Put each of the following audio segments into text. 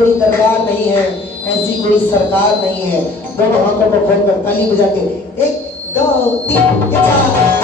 कोई दरबार नहीं है, ऐसी कोई सरकार नहीं है। दोनों हाथों को खोलकर ताली बजा के 1 2 3 4।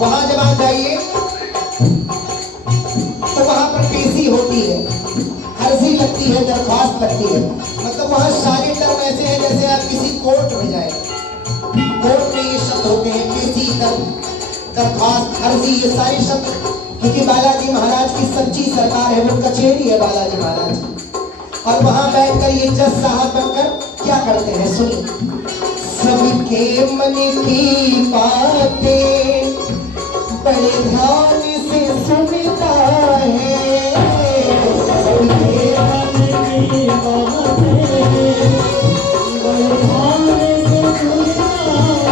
वहां जब आप जाइए तो वहां पर पेशी होती है, अर्जी लगती है, दरख्वास्त लगती है। मतलब वहां सारे टर्म ऐसे हैं जैसे आप किसी कोर्ट में जाए। कोर्ट में ये शब्द होते हैं, पेशी, दरख्वास्त, अर्जी, ये सारे शब्द, क्योंकि बालाजी महाराज की सच्ची सरकार है, वो कचहरी है बालाजी महाराज। और वहां बैठकर ये जज साहब बनकर क्या करते हैं, सुनिए। सबके मन की बातें बड़े ध्यान से सुनता है, सबके मन की बातें बड़े ध्यान से सुनता है।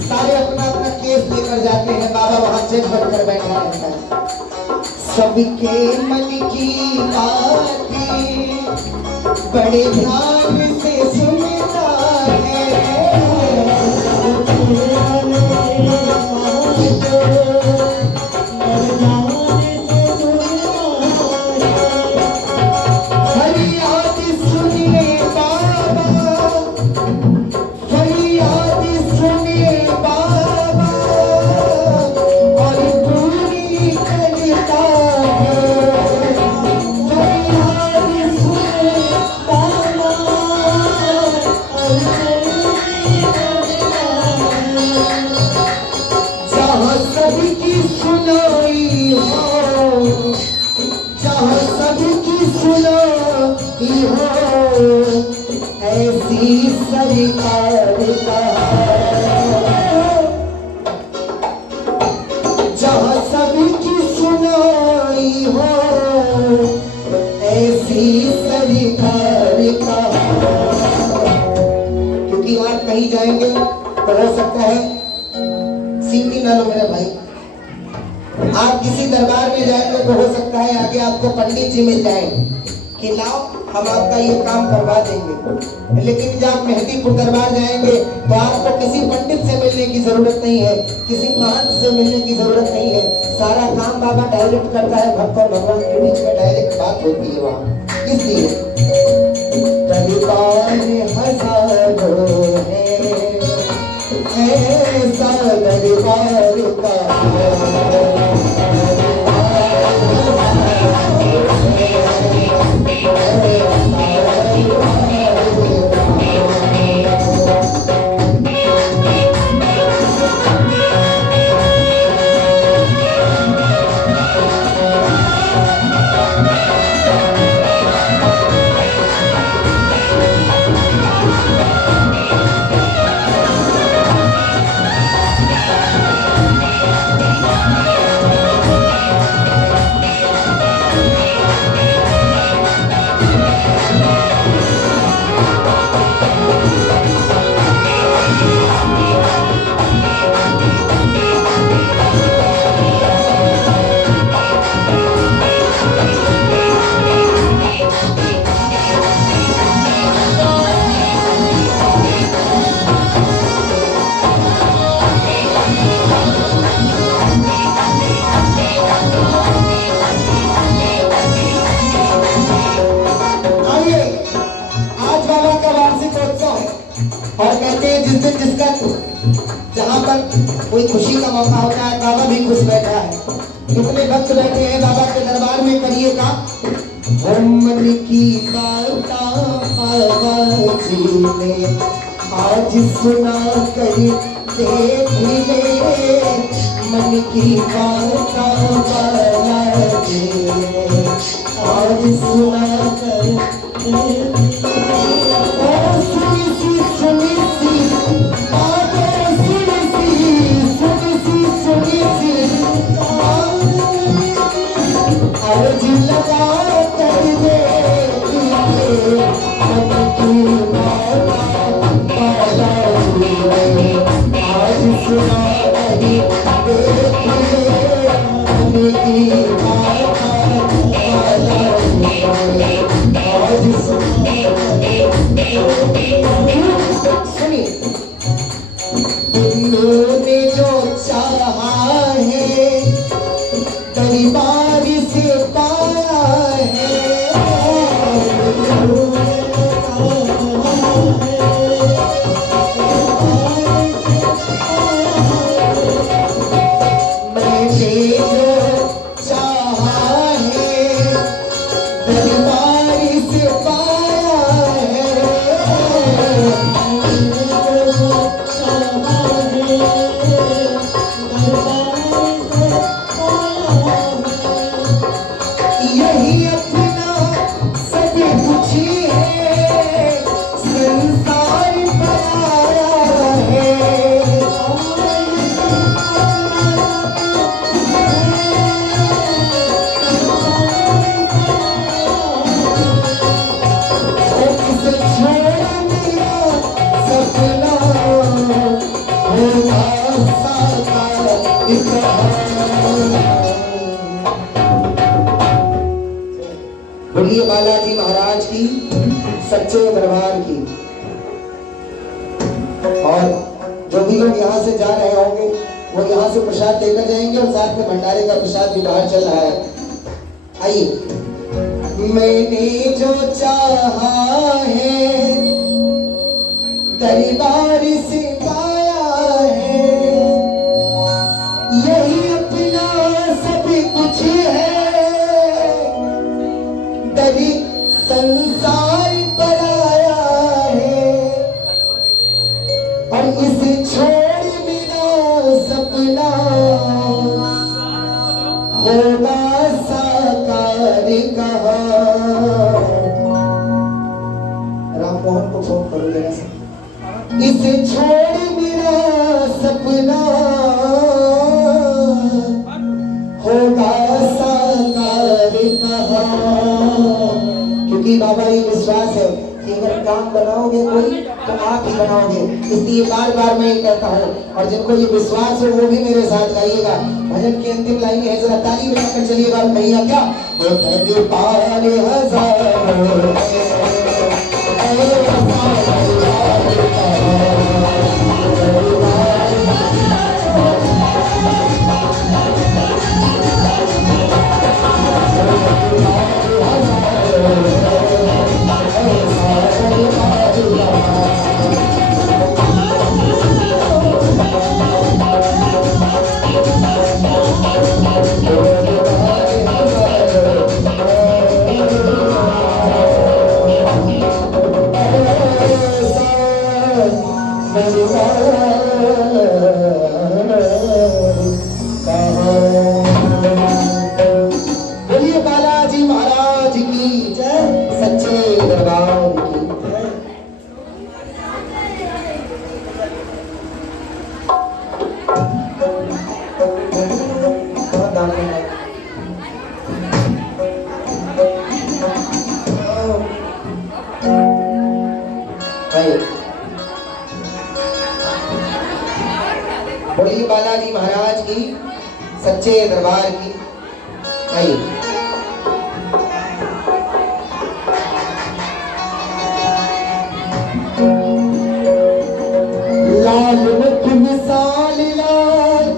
सारे अपना अपना केस लेकर जाते हैं, बाबा वहां जज बनकर बैठा रहता है। सबके मन की बातें बड़े ध्यान से सुनता है, फरियाद सुनिए बाबा, फरियाद सुनिए बाबा, और पूरी करता है। फरियाद सुनिए बाबा, और पूरी करता है। जहाँ सबकी सुनाई हो, जहाँ सबकी सुनाई हो, ऐसी सरकार का। जहाँ सबकी सुनाई हो, ऐसी सरकार का। क्योंकि आप कहीं जाएंगे तो हो सकता है, सीधी ना लो मेरे भाई, आप किसी दरबार में जाएंगे तो हो सकता है आगे आपको पंडित जी मिल जाए कि लाओ हम आपका ये काम करवा देंगे। लेकिन जब आप मेहंदीपुर दरबार जाएंगे तो आपको किसी पंडित से मिलने की जरूरत नहीं है, किसी महंत से मिलने की जरूरत नहीं है। सारा काम बाबा डायरेक्ट करता है, भक्त और भगवान के बीच में डायरेक्ट बात होती है वहाँ। इसलिए दरबार हजारों है, और कहते हैं जिस दिन जिसका जहाँ पर कोई खुशी का मौका होता है बाबा भी खुश बैठा है। कितने भक्त बैठे हैं बाबा के दरबार में, करिए का मन की बाबा जी ने आज सुना कर देख ले, मन की बाबा जी ने आज सुना कर बोलिए बालाजी महाराज की, सच्चे दरबार की। और जो भी लोग यहाँ से जा रहे होंगे वो यहाँ से प्रसाद लेकर जाएंगे और साथ में भंडारे का प्रसाद भी बाहर चल रहा है। आइए। मैंने जो चाहा है दरबार से पाया है, यही अपना सब कुछ है, दरी संसार पर आया है, और इसे छोड़ मेरा सपना होगा साकार कहाँ। राम मोहन को फोन करो जरा से। इसे छोड़ मेरा सपना होगा साकार कहाँ। क्योंकि बाबा ये विश्वास है कि अगर काम बनाओगे कोई तो आप ही बनाओगे, इसलिए बार बार मैं ये कहता हूँ। और जिनको ये विश्वास हो वो भी मेरे साथ गाइएगा। भजन की अंतिम लाइन है, जरा ताली बजाकर चलिएगा। भैया क्या बोलिए बालाजी महाराज की सच्चे दरबार की। आइए लाल मुख मिसाल लाल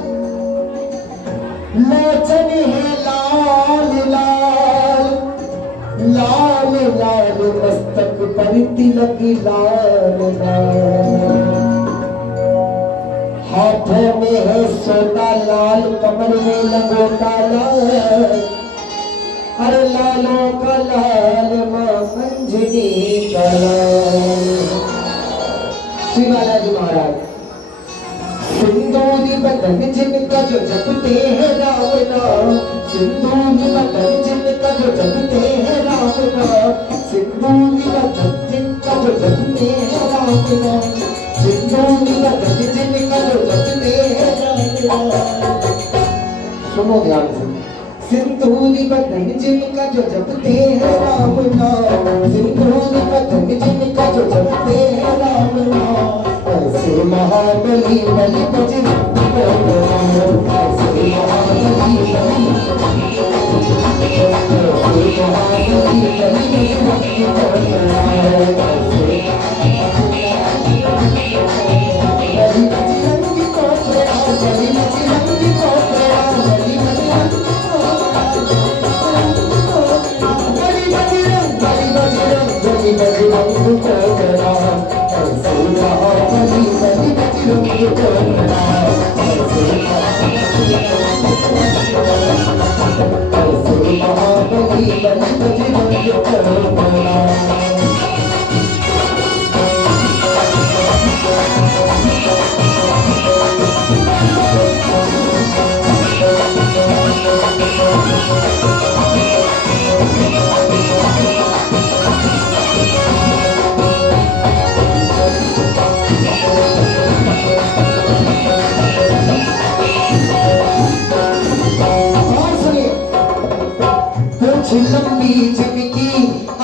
लोचन है लाल लाल लाल लाल मस्तक पर तिलक लाल लाल हाथों में है सोना लाल कमर में लगोटा लाल अरे लालों का लाल मां मंजनी का लाल। श्री बालाजी महाराज सिंदूरी बदन जिनका जो जपते हैं राम नाम सिंदूरी बदन जिनका जो जपते हैं राम नाम सिंदूरी बदन जिनका जो जपते हैं राम नाम सिंदूरी बदन जिनका जो जपते हैं राम नाम। सुनो ध्यान से सिंदूरी बदन जिनका जो जपते हैं राम नाम सिंदूरी बदन जिनका जो जपते हैं राम नाम ऐसे महाबली बलि बजरंग ऐसे महाबली बलि लंबी जिंदगी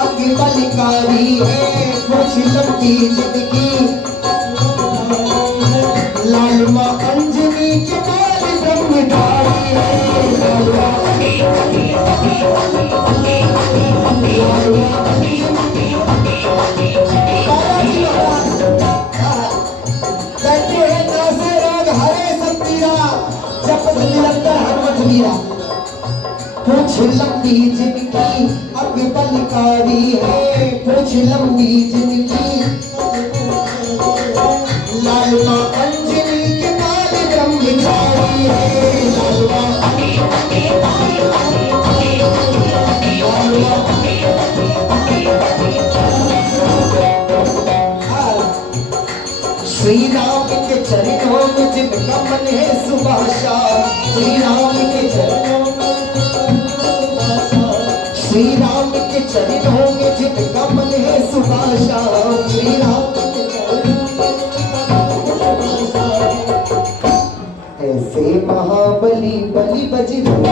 आगे बलिकारी है कुछ लंबी जिंदगी लाल मां अंजनी के बाल ब्रह्मचारी है कहते हैं नासे राग हरे सतीरा जपत निरंतर हनुमत मीरा कुछ लंबी जिंदगी अब बलिकारी है कुछ लंबी जिंदगी लाल मां अंजनी के बाल ब्रह्मचारी है श्री राम के चरणों में जिनका मन है सुभाषा श्री राम के चरणों श्री राम के चरणों में जिनका मन है सुभाषा श्री राम के ऐसे महाबली बलि बजरंग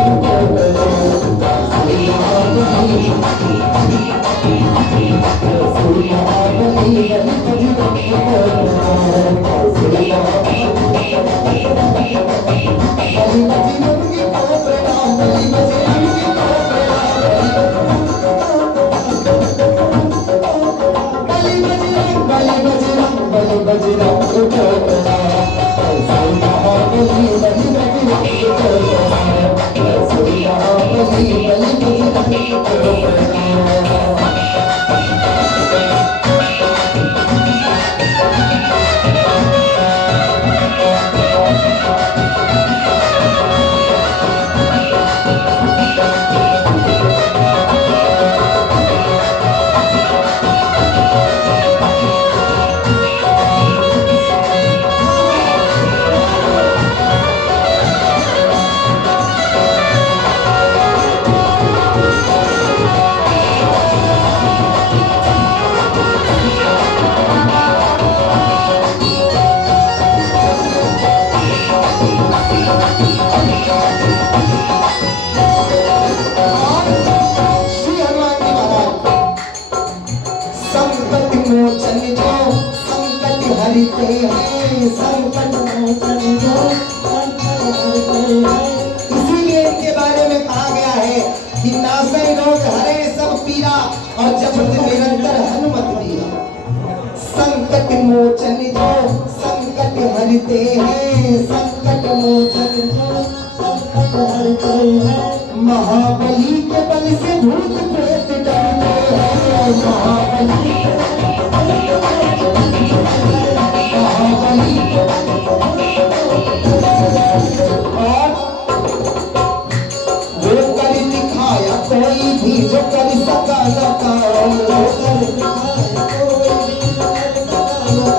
मोचन जो संकट हरते हैं संकट मोचन जो रोग हरे सब पीरा और जपत निरंतर हनुमत बीरा। संकट मोचन जो संकट हरते हैं, संकट मोचन जो संकट हरते हैं। महाबली के बल से भूत प्रेत डरते हैं, महाबली और वो कर दिखाया कोई भी जो कर सका न काम, वो कर दिखाया कोई भी जो कर सका न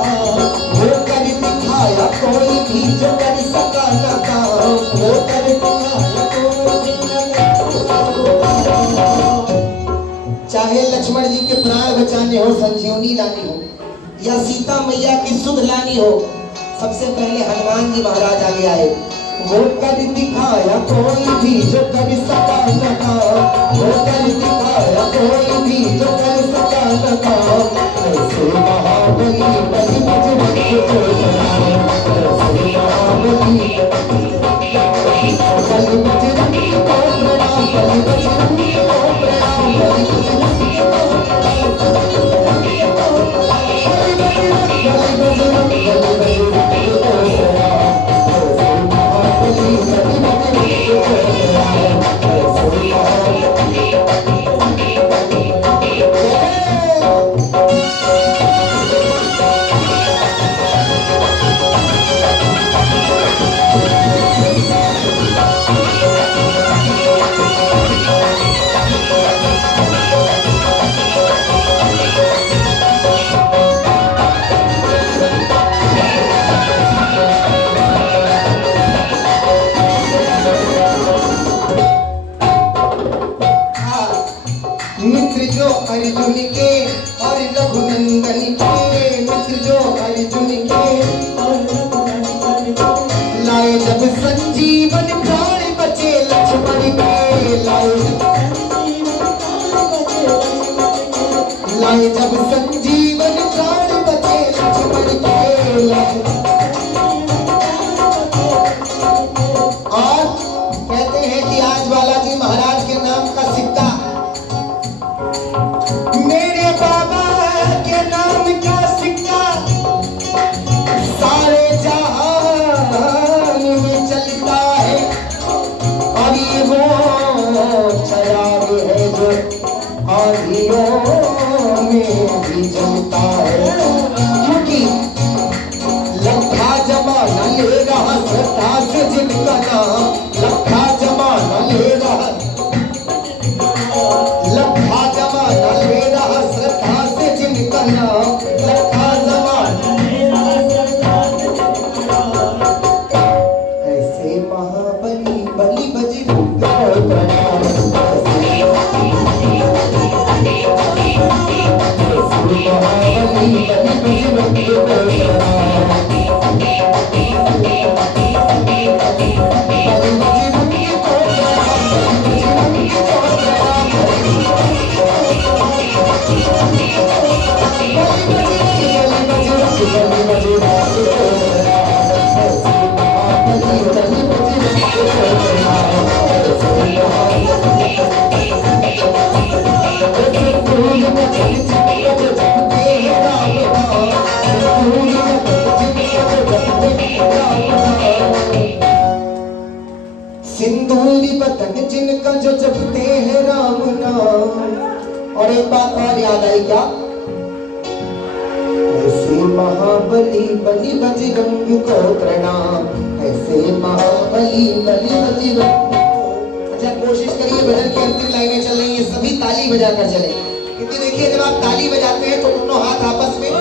काम, वो कर दिखाया कोई भी जो कर सका न काम, वो कर दिखाया कोई भी जो कर सका न काम। चाहे लक्ष्मण जी के प्राण बचाने हो, संजीवनी लानी हो, या सीता मैया की सुध लानी हो, सबसे पहले हनुमान जी महाराज आगे आए। वो कर दिखाया कोई भी जो कर सका न काम, वो कर दिखाया कोई भी जो कर सका न काम। ऐसे महाबली बलि बजरंग को प्रणाम, ऐसे महाबली बलि बजरंग को प्रणाम, बलि बजरंग को प्रणाम, बलि बजरंग मित्र जो अर्जुन के और रघुनंदन के, मित्र जो अर्जुन के और रघुनंदन के। लाए जब संजीवन प्राण बचे लक्ष्मण के, लाए जब संजीवन प्राण बचे लक्ष्मण के। और कहते हैं कि आज बालाजी महाराज के नाम का सिक्का मेरे बाबा के नाम का सिक्का सारे जहान में चलता है, और ये वो चिराग है जो आंधियों में भी जलता है। क्योंकि लखा जमाना ले रहा श्रद्धा से जिनका नाम, लखा जमाना ले रहा, लखा जमाना ले रहा श्रद्धा से जिनका नाम, लखा जमाना ले रहा श्रद्धा से जिनका नाम। ऐसे महाबली बलि बजरंग को प्रणाम, ऐसे महाबली बलि बजरंग को प्रणाम। सिंदूरी बदन जिनका जो जपते हैं राम नाम। और एक बात और याद आई क्या? ऐसे महाबली बलि बजरंग को प्रणाम, ऐसे महाबली बलि बजरंग। अच्छा कोशिश करिए, भजन की अंतिम लाइनें चल रही है, सभी ताली बजाकर चले। क्योंकि देखिए जब आप ताली बजाते हैं तो दोनों हाथ आपस में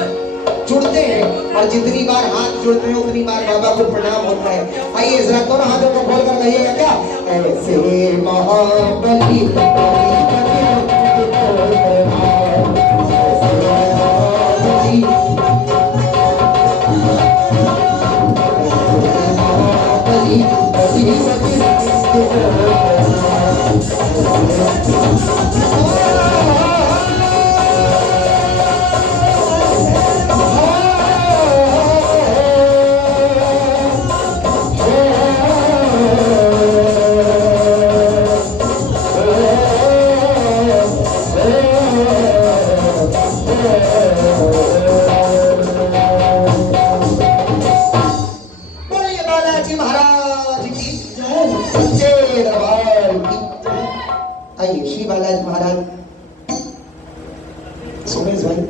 जुड़ते हैं, और जितनी बार हाथ जुड़ते हैं उतनी बार बाबा को प्रणाम होता है। आइए जरा दोनों हाथों को खोल कर कहिएगा क्या? ऐसे महाबली बलि बजरंग को प्रणाम, ऐसे महाबली बलि बजरंग को प्रणाम। बालाजी महाराज की सच्चे दरबार की। आइए श्री बालाजी महाराज। सुमेश भाई